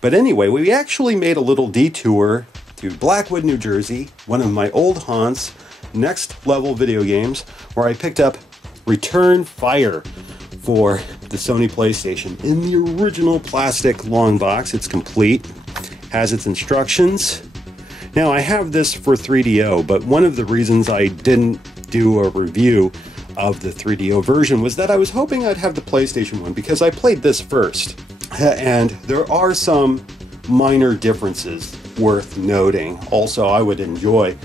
But anyway, we actually made a little detour to Blackwood, New Jersey, one of my old haunts, Next Level Video Games, where I picked up Return Fire for the Sony PlayStation in the original plastic long box. It's complete, has its instructions. Now I have this for 3DO, but one of the reasons I didn't do a review of the 3DO version was that I was hoping I'd have the PlayStation one because I played this first. And there are some minor differences worth noting. Also, I would really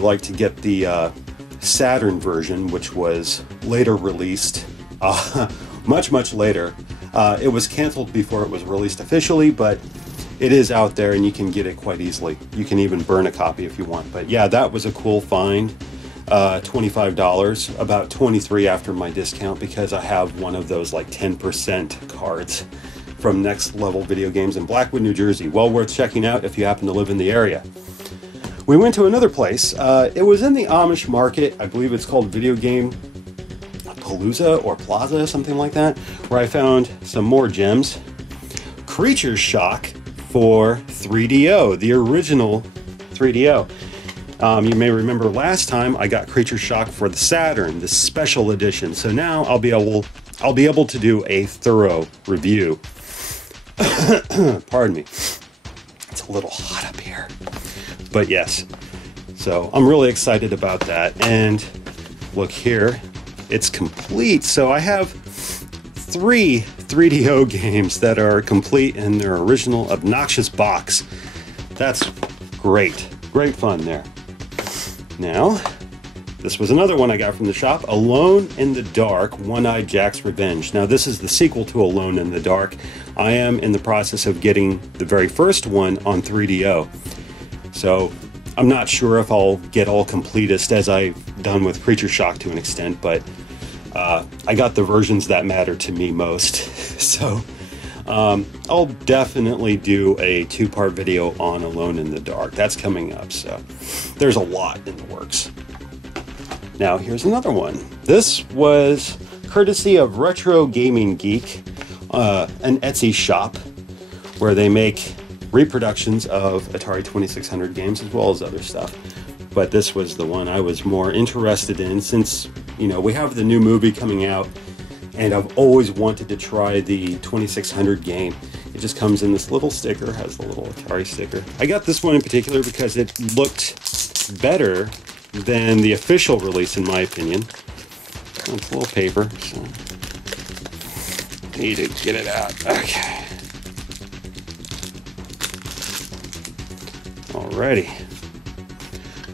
like to get the Saturn version, which was later released, much later. It was canceled before it was released officially, but it is out there and you can get it quite easily. You can even burn a copy if you want. But yeah, that was a cool find. $25, about $23 after my discount, because I have one of those like 10% cards from Next Level Video Games in Blackwood, New Jersey. Well worth checking out if you happen to live in the area. We went to another place. It was in the Amish market. I believe it's called Video Game Palooza or Plaza, something like that, where I found some more gems. Creature Shock for 3DO, the original 3DO. You may remember last time I got Creature Shock for the Saturn, the special edition. So now I'll be able to do a thorough review. Pardon me. It's a little hot up here. But yes. So I'm really excited about that. And look here, it's complete. So I have 3 3DO games that are complete in their original obnoxious box. That's great. Great fun there. Now, this was another one I got from the shop, Alone in the Dark, One-Eyed Jack's Revenge. Now, this is the sequel to Alone in the Dark. I am in the process of getting the very first one on 3DO. So, I'm not sure if I'll get all completist as I've done with Creature Shock to an extent, but I got the versions that matter to me most. So, I'll definitely do a 2-part video on Alone in the Dark. That's coming up, so there's a lot in the works. Now, here's another one. This was courtesy of RetroGamingGeek, an Etsy shop where they make reproductions of Atari 2600 games as well as other stuff. But this was the one I was more interested in since, you know, we have the new movie coming out. And I've always wanted to try the 2600 game. It just comes in this little sticker, has the little Atari sticker. I got this one in particular because it looked better than the official release, in my opinion. It's a little paper, so need to get it out. Okay. Alrighty.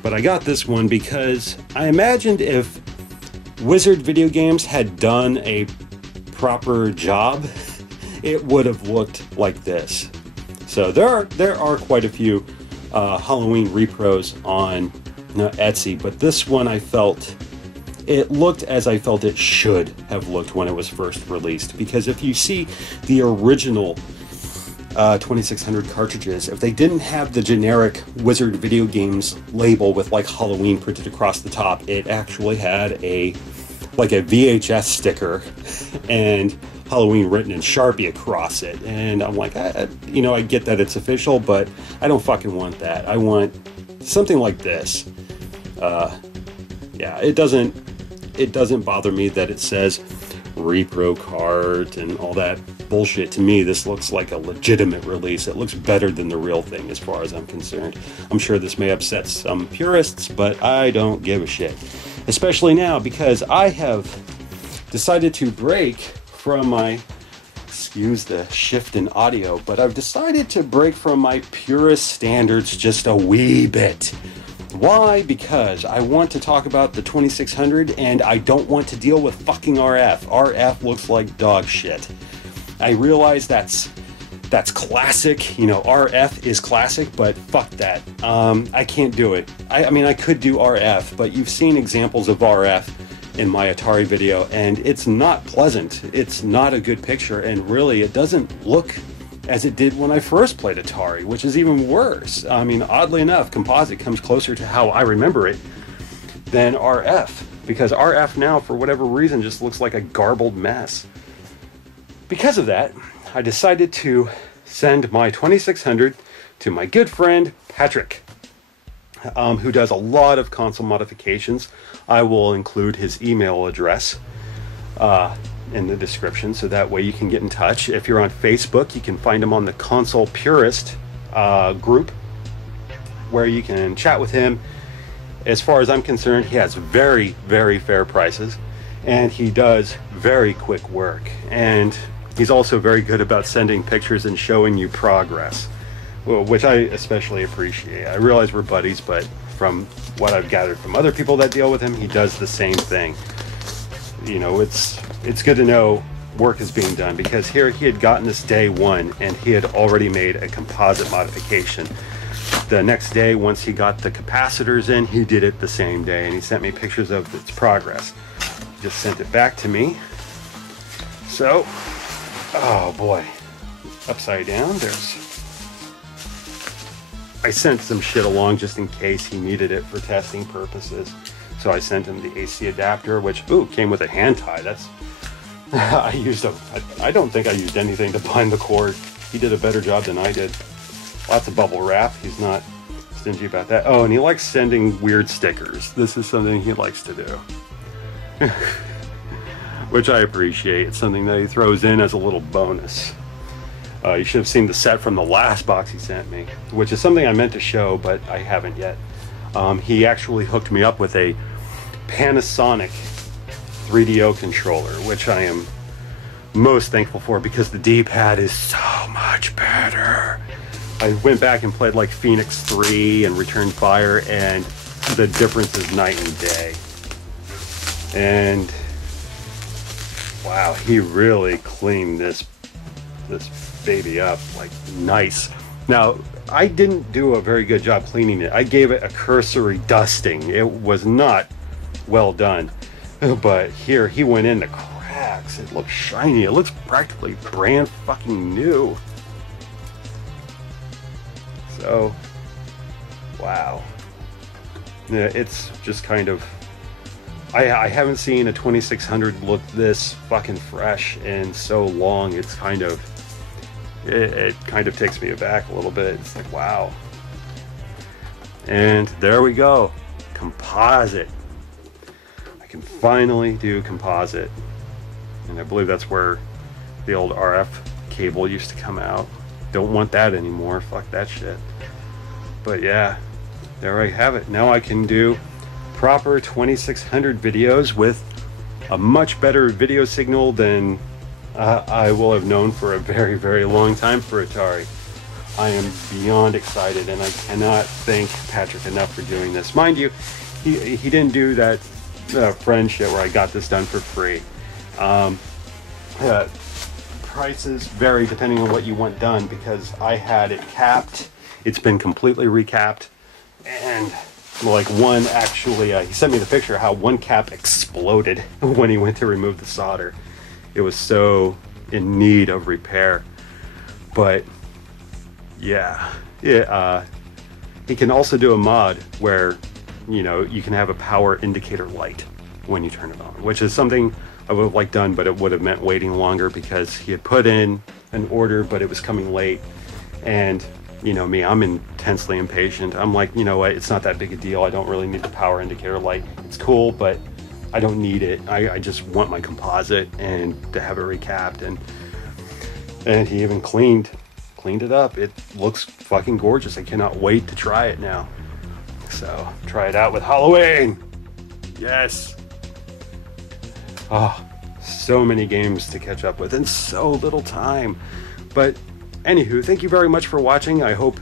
But I got this one because I imagined if Wizard Video Games had done a proper job, it would have looked like this. So there are quite a few Halloween repros on Etsy, but this one I felt it looked as I felt it should have looked when it was first released. Because if you see the original 2600 cartridges, if they didn't have the generic Wizard Video Games label with like Halloween printed across the top, it actually had like a VHS sticker and Halloween written in Sharpie across it. And I'm like, you know, I get that it's official, but I don't fucking want that. I want something like this. Yeah, it doesn't bother me that it says repro cart and all that bullshit. To me, this looks like a legitimate release. It looks better than the real thing as far as I'm concerned. I'm sure this may upset some purists, but I don't give a shit. Especially now, because I have decided to break from my, excuse the shift in audio, but I've decided to break from my purist standards just a wee bit. Why? Because I want to talk about the 2600 and I don't want to deal with fucking RF. RF looks like dog shit. I realize that's classic, you know, RF is classic, but fuck that. I can't do it. I mean, I could do RF, but you've seen examples of RF in my Atari video, and it's not pleasant. It's not a good picture, and really, it doesn't look as it did when I first played Atari, which is even worse. I mean, oddly enough, composite comes closer to how I remember it than RF. because RF now, for whatever reason, just looks like a garbled mess. Because of that, I decided to send my 2600 to my good friend Patrick, who does a lot of console modifications. I will include his email address in the description, so that way you can get in touch. If you're on Facebook, you can find him on the Console Purist group, where you can chat with him. As far as I'm concerned, he has very, very fair prices, and he does very quick work, and he's also very good about sending pictures and showing you progress, which I especially appreciate. I realize we're buddies, but from what I've gathered from other people that deal with him, he does the same thing. You know, it's good to know work is being done, because here he had gotten this day one and he had already made a composite modification. The next day, once he got the capacitors in, he did it the same day, and he sent me pictures of its progress. He just sent it back to me. So, oh boy, upside down, I sent some shit along just in case he needed it for testing purposes. So I sent him the AC adapter, which, came with a hand tie. That's, I don't think I used anything to bind the cord. He did a better job than I did. Lots of bubble wrap. He's not stingy about that. Oh, and he likes sending weird stickers. This is something he likes to do. Which I appreciate. It's something that he throws in as a little bonus. You should have seen the set from the last box he sent me, which is something I meant to show, but I haven't yet. He actually hooked me up with a Panasonic 3DO controller, which I am most thankful for, because the D-pad is so much better. I went back and played like Phoenix 3 and Return Fire, and the difference is night and day. And wow, he really cleaned this baby up like nice. Now, I didn't do a very good job cleaning it. I gave it a cursory dusting. It was not well done. But here, he went into cracks. It looks shiny. It looks practically brand fucking new. So, wow. Yeah, it's just kind of... I haven't seen a 2600 look this fucking fresh in so long. It's kind of... It kind of takes me aback a little bit. It's like, wow. And there we go. Composite. I can finally do composite. And I believe that's where the old RF cable used to come out. Don't want that anymore. Fuck that shit. But yeah, there I have it. Now I can do proper 2600 videos with a much better video signal than I will have known for a very, very long time for Atari. I am beyond excited, and I cannot thank Patrick enough for doing this. Mind you, he didn't do that friend shit where I got this done for free. Prices vary depending on what you want done, because I had it capped. It's been completely recapped, and like one actually, he sent me the picture of how one cap exploded when he went to remove the solder. It was so in need of repair. But yeah, he can also do a mod where, you know, you can have a power indicator light when you turn it on, which is something I would have liked done, but it would have meant waiting longer, because he had put in an order, but it was coming late. And you know me, I'm intensely impatient. I'm like, you know what, it's not that big a deal. I don't really need the power indicator light. It's cool, but I don't need it. I just want my composite and to have it recapped. And he even cleaned it up. It looks fucking gorgeous. I cannot wait to try it now. So try it out with Halloween. Yes. Oh, so many games to catch up with in so little time. But anywho, thank you very much for watching. I hope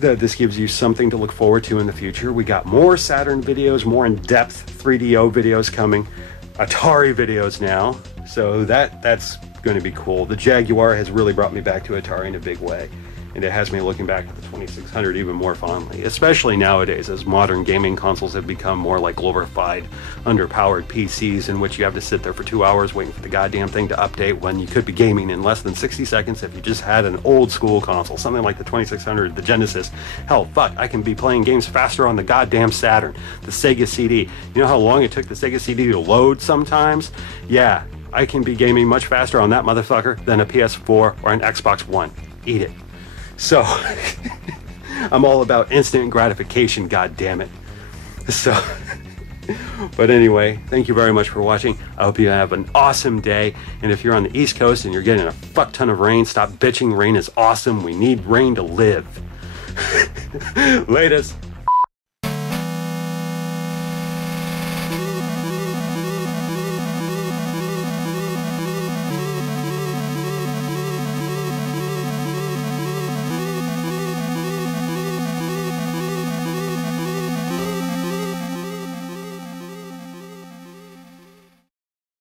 that this gives you something to look forward to in the future. We got more Saturn videos, more in-depth 3DO videos coming, Atari videos now, so that's going to be cool. The Jaguar has really brought me back to Atari in a big way, and it has me looking back at the 2600 even more fondly, especially nowadays as modern gaming consoles have become more like glorified, underpowered PCs in which you have to sit there for 2 hours waiting for the goddamn thing to update when you could be gaming in less than 60 seconds if you just had an old school console, something like the 2600, the Genesis. Hell, fuck, I can be playing games faster on the goddamn Saturn, the Sega CD. You know how long it took the Sega CD to load sometimes? Yeah, I can be gaming much faster on that motherfucker than a PS4 or an Xbox One. Eat it. So, I'm all about instant gratification, goddammit. So, but anyway, thank you very much for watching. I hope you have an awesome day. And if you're on the East Coast and you're getting a fuck ton of rain, stop bitching. Rain is awesome. We need rain to live. Latest.